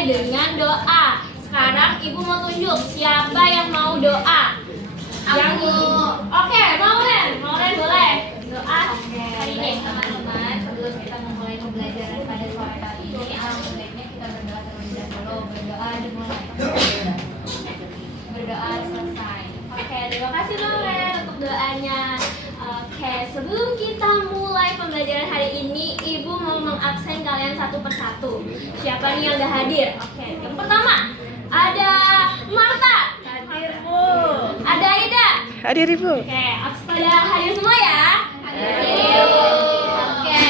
dimulai dengan doa. Sekarang Ibu mau tunjuk siapa yang mau doa. Yang Oke, Mauren boleh doa hari ini. Teman-teman, sebelum kita memulai pembelajaran pada sore hari ini, alangkah baiknya kita berdoa terlebih dahulu. Berdoa dimulai. Berdoa selesai. Oke, terima kasih Mauren untuk doanya. Oke, sebelum kita mulai pembelajaran hari ini, Ibu mau mengabsen kalian satu persatu. Siapa nih yang udah hadir? Oke, yang pertama ada Marta. Hadir, Bu. Ada Aida. Hadir, Ibu. Oke, pada hadir semua ya? Hadir. Oke,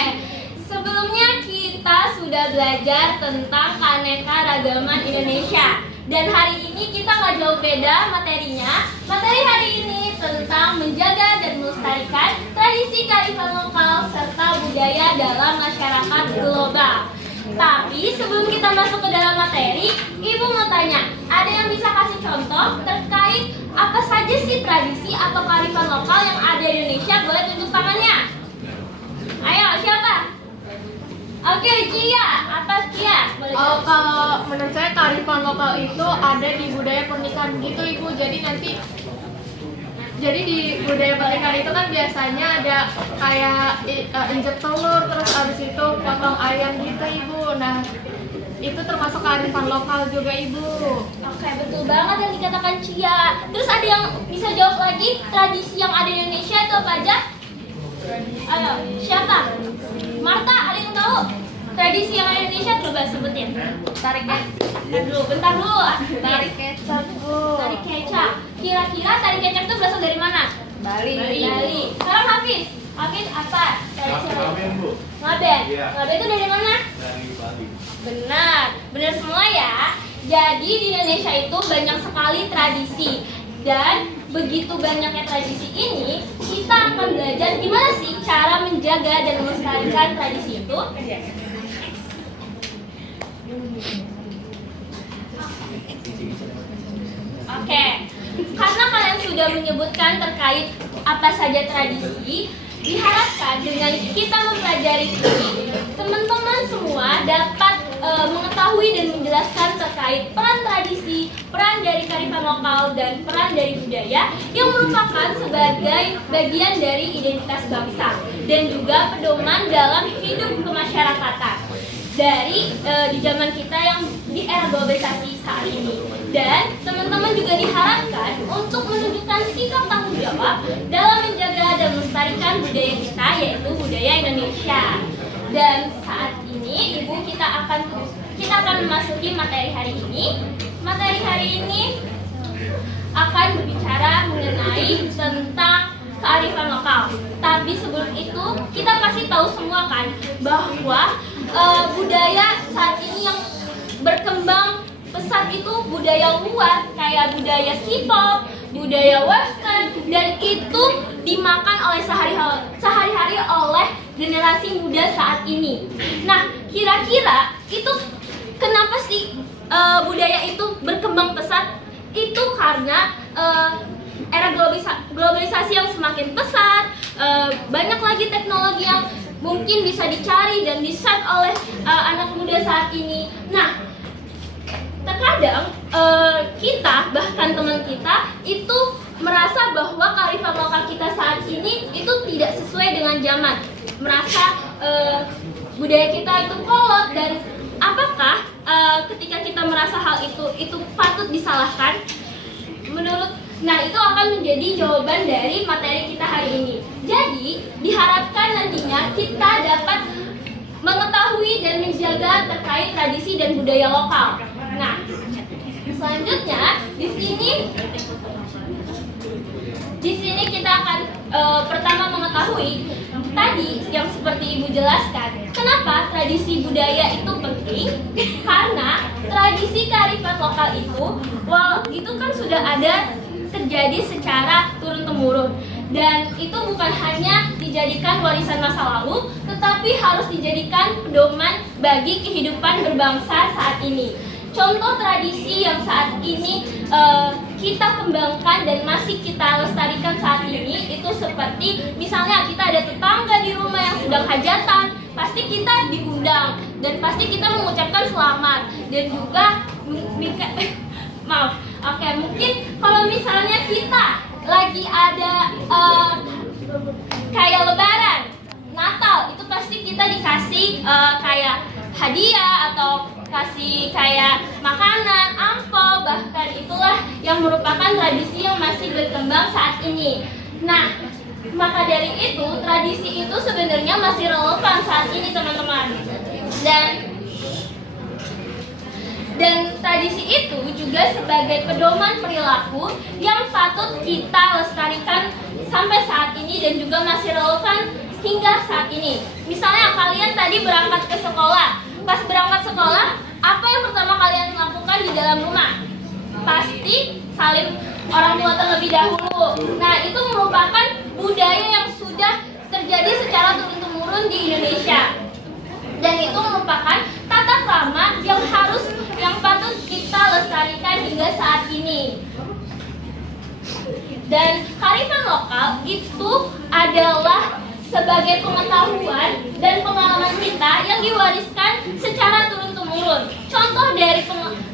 sebelumnya kita sudah belajar tentang keanekaragaman Indonesia. Dan hari ini kita nggak jauh beda materinya. Materi hari ini tentang menjaga dan melestarikan tradisi kearifan lokal serta budaya dalam masyarakat global. Tapi sebelum kita masuk ke dalam materi, Ibu mau tanya, ada yang bisa kasih contoh terkait apa saja sih tradisi atau kearifan lokal yang ada di Indonesia? Boleh tunjuk tangannya. Ayo, siapa? Oke, Cia. Apa Cia? Boleh jawab. Kalau menurut saya kearifan lokal itu ada di budaya pernikahan gitu, Ibu. Jadi di budaya pernikahan itu kan biasanya ada kayak injek telur, terus abis itu potong ayam gitu, Ibu. Nah, itu termasuk kearifan lokal juga, Ibu. Oke, betul banget yang dikatakan Cia. Terus ada yang bisa jawab lagi, tradisi yang ada di Indonesia itu apa aja? Ayo, siapa? Marta, ada yang tahu? Tradisi yang ada di Indonesia coba sebutin. Tarik Bentar dulu. tarik kecap, Bu. Tarik kecap. Kira-kira tarik kecap itu berasal dari mana? Bali. Bali. Sekarang Hafiz. Hafiz apa? Tradisi apa? Ngaben, Bu. Ngaben. Iya. Ngaben itu dari mana? Dari Bali. Benar semua ya. Jadi di Indonesia itu banyak sekali tradisi. Dan begitu banyaknya tradisi ini, kita akan belajar gimana sih cara menjaga dan melestarikan tradisi itu. Oke, karena kalian sudah menyebutkan terkait apa saja tradisi, diharapkan dengan kita mempelajari ini, teman-teman semua dapat mengetahui dan menjelaskan terkait peran tradisi, peran dari kearifan lokal, dan peran dari budaya yang merupakan sebagai bagian dari identitas bangsa dan juga pedoman dalam hidup kemasyarakatan dari di zaman kita yang di era globalisasi saat ini. Dan teman-teman juga diharapkan untuk menunjukkan sikap tanggung jawab dalam menjaga dan melestarikan budaya kita, yaitu budaya Indonesia. Dan saat ini kita akan memasuki materi hari ini. Materi hari ini akan berbicara mengenai tentang kearifan lokal. Tapi sebelum itu kita pasti tahu semua kan bahwa budaya saat ini yang berkembang pesat itu budaya luar, kayak budaya K-pop, budaya western, dan itu dimakan oleh sehari-hari oleh generasi muda saat ini. Nah, kira-kira itu kenapa sih budaya itu berkembang pesat? Itu karena era globalisasi yang semakin pesat, banyak lagi teknologi yang mungkin bisa dicari dan di-search oleh anak muda saat ini. Nah, terkadang kita, bahkan teman kita itu merasa bahwa kearifan lokal kita saat ini itu tidak sesuai dengan zaman, merasa budaya kita itu kolot. Dan apakah ketika kita merasa hal itu patut disalahkan? Nah, itu akan menjadi jawaban dari materi kita hari ini. Jadi diharapkan nantinya kita dapat mengetahui dan menjaga terkait tradisi dan budaya lokal. Nah, selanjutnya di sini kita akan pertama mengetahui tadi yang seperti Ibu jelaskan, kenapa tradisi budaya itu penting? Karena tradisi kearifan lokal itu kan sudah ada terjadi secara turun-temurun, dan itu bukan hanya dijadikan warisan masa lalu, tetapi harus dijadikan pedoman bagi kehidupan berbangsa saat ini. Contoh tradisi yang saat ini kita kembangkan dan masih kita lestarikan saat ini itu seperti misalnya kita ada tetangga di rumah yang sedang hajatan, pasti kita diundang diundang dan pasti kita mengucapkan selamat dan juga maaf. Oke, mungkin kalau misalnya kita lagi ada kayak Lebaran, Natal, itu pasti kita dikasih kayak hadiah atau kasih kayak makanan, ampau, bahkan itulah yang merupakan tradisi yang masih berkembang saat ini. Nah, maka dari itu tradisi itu sebenarnya masih relevan saat ini teman-teman. Dan tradisi itu juga sebagai pedoman perilaku yang patut kita lestarikan sampai saat ini dan juga masih relevan hingga saat ini. Misalnya kalian tadi berangkat ke sekolah. Pas berangkat sekolah, apa yang pertama kalian lakukan di dalam rumah? Pasti salim orang tua terlebih dahulu. Nah, itu merupakan budaya yang sudah terjadi secara turun-temurun di Indonesia. Dan itu merupakan tata krama yang patut kita lestarikan hingga saat ini. Dan kearifan lokal itu adalah sebagai pengetahuan dan pengalaman kita yang diwariskan secara turun-temurun. Contoh dari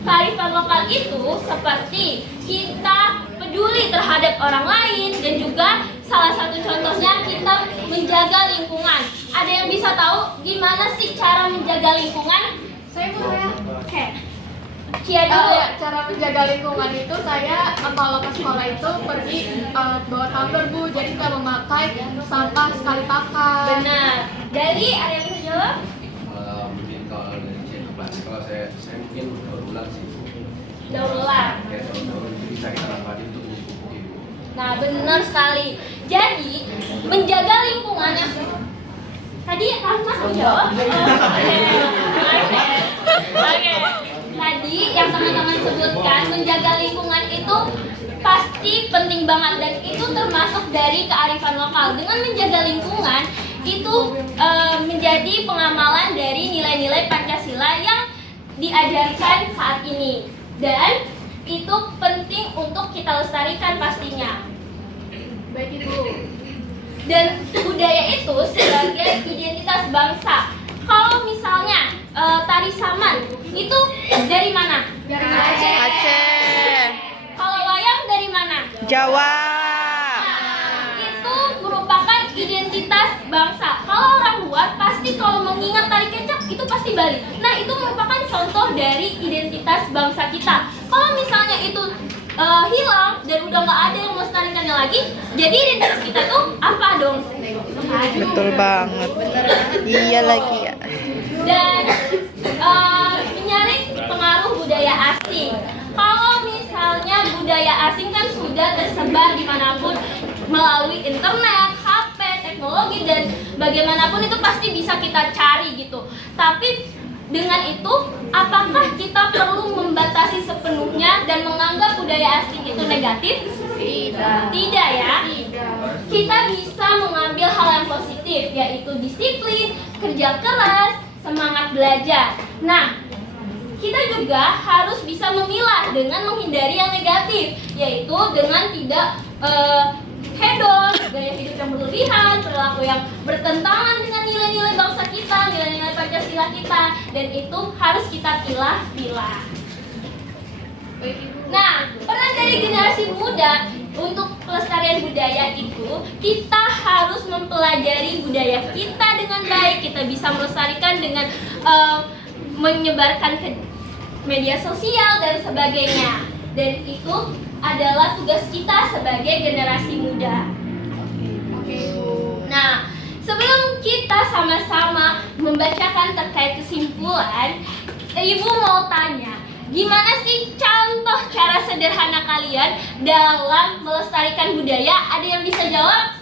kearifan lokal itu seperti kita peduli terhadap orang lain dan juga salah satu contohnya kita menjaga lingkungan. Ada yang bisa tahu gimana sih cara menjaga lingkungan? Saya mau ya. Oke. Cia dulu. Cara menjaga lingkungan itu saya kalau ke sekolah itu pergi bawa tumbler Bu, jadi nggak memakai sampah sekali pakai. Benar. Dari ada yang bisa jawab? Mungkin kalau dari cerita plastik, kalau saya mungkin daur ulang sih. Daur ulang. Kayak daur ulang itu bisa kita manfaatin untuk menjadi pupuk ibu. Nah, benar sekali. Jadi, menjaga lingkungannya. Tadi Rahma jawab. Oke. Tadi yang teman-teman sebutkan, menjaga lingkungan itu pasti penting banget dan itu termasuk dari kearifan lokal. Dengan menjaga lingkungan itu menjadi pengamalan dari nilai-nilai Pancasila yang diajarkan saat ini. Dan itu penting untuk kita lestarikan pastinya. Baik Ibu. Dan budaya itu sebagai identitas bangsa. Kalau misalnya tari saman itu dari mana? Dari Aceh. Aceh. Kalau wayang dari mana? Jawa. Nah, itu merupakan identitas bangsa. Kalau orang luar pasti kalau mengingat tari kecak itu pasti Bali. Nah, itu merupakan contoh dari identitas bangsa kita. Kalau misalnya itu hilang dan udah nggak ada yang melestarikannya lagi, jadi identitas kita tuh apa dong? Betul banget. Iya lagi ya. Dan menyaring pengaruh budaya asing. Kalau misalnya budaya asing kan sudah tersebar dimanapun melalui internet, HP, teknologi dan bagaimanapun itu pasti bisa kita cari gitu. Tapi dengan itu, apakah kita perlu membatasi sepenuhnya dan menganggap budaya asing itu negatif? Tidak ya. Kita bisa mengambil hal yang positif, yaitu disiplin, kerja keras, semangat belajar. Nah, kita juga harus bisa memilah dengan menghindari yang negatif, yaitu dengan tidak hedon, gaya hidup yang berlebihan, perilaku yang bertentangan dengan nilai-nilai bangsa kita, nilai-nilai Pancasila kita, dan itu harus kita pilah-pilah. Nah, peran dari generasi muda untuk pelestarian budaya itu, kita harus mempelajari budaya kita dengan baik. Kita bisa melestarikan dengan menyebarkan ke media sosial dan sebagainya. Dan itu adalah tugas kita sebagai generasi muda. Nah, sebelum kita sama-sama membacakan terkait kesimpulan, Ibu mau tanya, gimana sih contoh cara sederhana kalian dalam melestarikan budaya? Ada yang bisa jawab?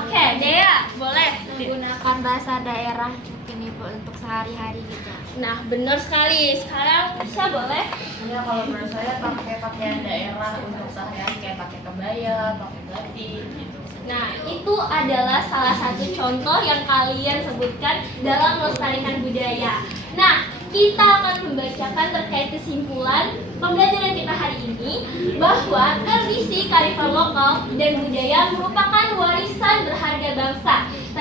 Oke, Dea, boleh. Menggunakan bahasa daerah ini Bu untuk sehari-hari gitu. Nah, benar sekali. Sekarang bisa boleh? Ya kalau menurut saya pakai pakaian daerah untuk sehari-hari kayak pakai kebaya, pakai batik gitu. Nah, itu adalah salah satu contoh yang kalian sebutkan dalam melestarikan budaya. Nah, kita akan membacakan terkait kesimpulan pembelajaran kita hari ini bahwa tradisi kearifan lokal dan budaya merupakan warisan berharga bangsa.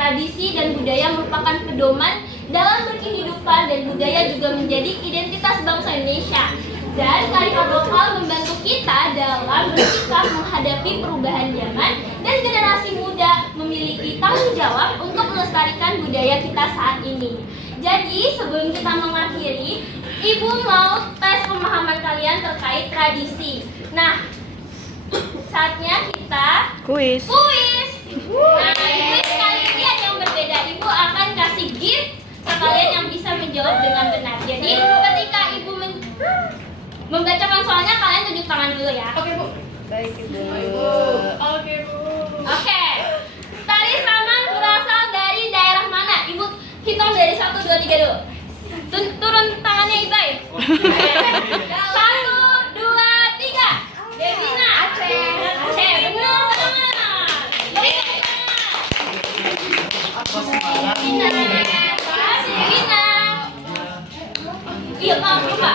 tradisi dan budaya merupakan pedoman dalam berkehidupan dan budaya juga menjadi identitas bangsa Indonesia. Dan kearifan lokal membantu kita dalam bersikap menghadapi perubahan zaman dan generasi muda memiliki tanggung jawab untuk melestarikan budaya kita saat ini. Jadi sebelum kita mengakhiri, Ibu mau tes pemahaman kalian terkait tradisi. Nah, saatnya kita Kuis. kuis. Nah, kuis kali ini ada yang berbeda. Ibu akan kasih gift ke kalian yang bisa menjawab dengan benar. Jadi ketika Ibu membacakan soalnya, kalian tunjuk tangan dulu ya. Oke, Bu. Baik, Ibu. Oke, Bu. Oke. Tali saman berasal dari daerah mana? Ibu hitung dari 1, 2, 3 dulu. Turun tangannya Ibai. 1, 2, 3. Devina. Aceh. Aceh. Benar banget. Devina. Devina. Iya, maaf lupa.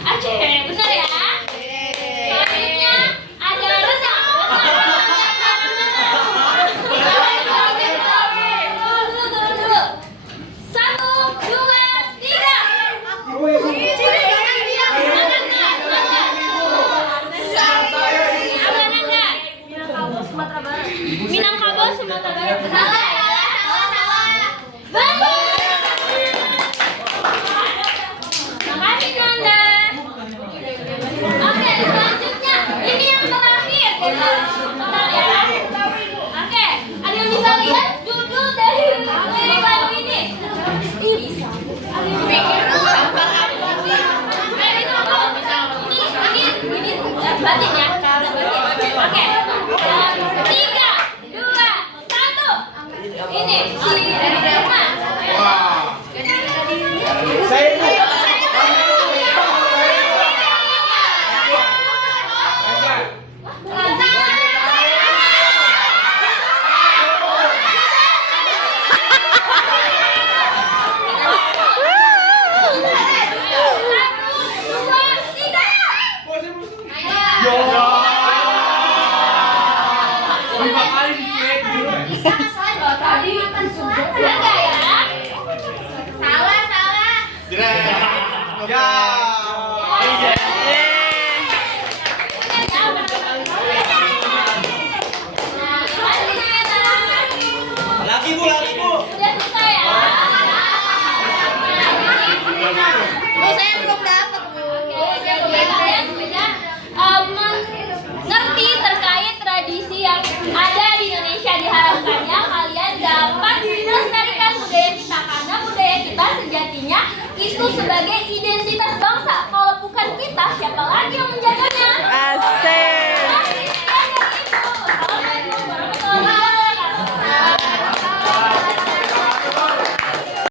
Aceh. Benar ya? Selanjutnya ada Reza. Turun dulu. 1, 2, 3. Minangkabau, Sumatera Barat. Salah. Benar. Makasih Nanda. Oke, selanjutnya ini yang terakhir. Bentar ya. Oke, ada yang bisa lihat judul dari lirik lagu ini? Ini batin ya, cara batin. Oke, 3, 2, 1. Ini si Rima. Ada ya? Salah. Lagi Bu. Udah selesai ya? Saya belum dapat, Bu. Oke, jadi kalian sudah mengerti terkait tradisi yang ada di Indonesia. Diharapkannya kalian dapat melestarikan budaya kita, karena budaya kita sejatinya itu sebagai identitas bangsa. Kalau bukan kita, siapa lagi yang menjaganya?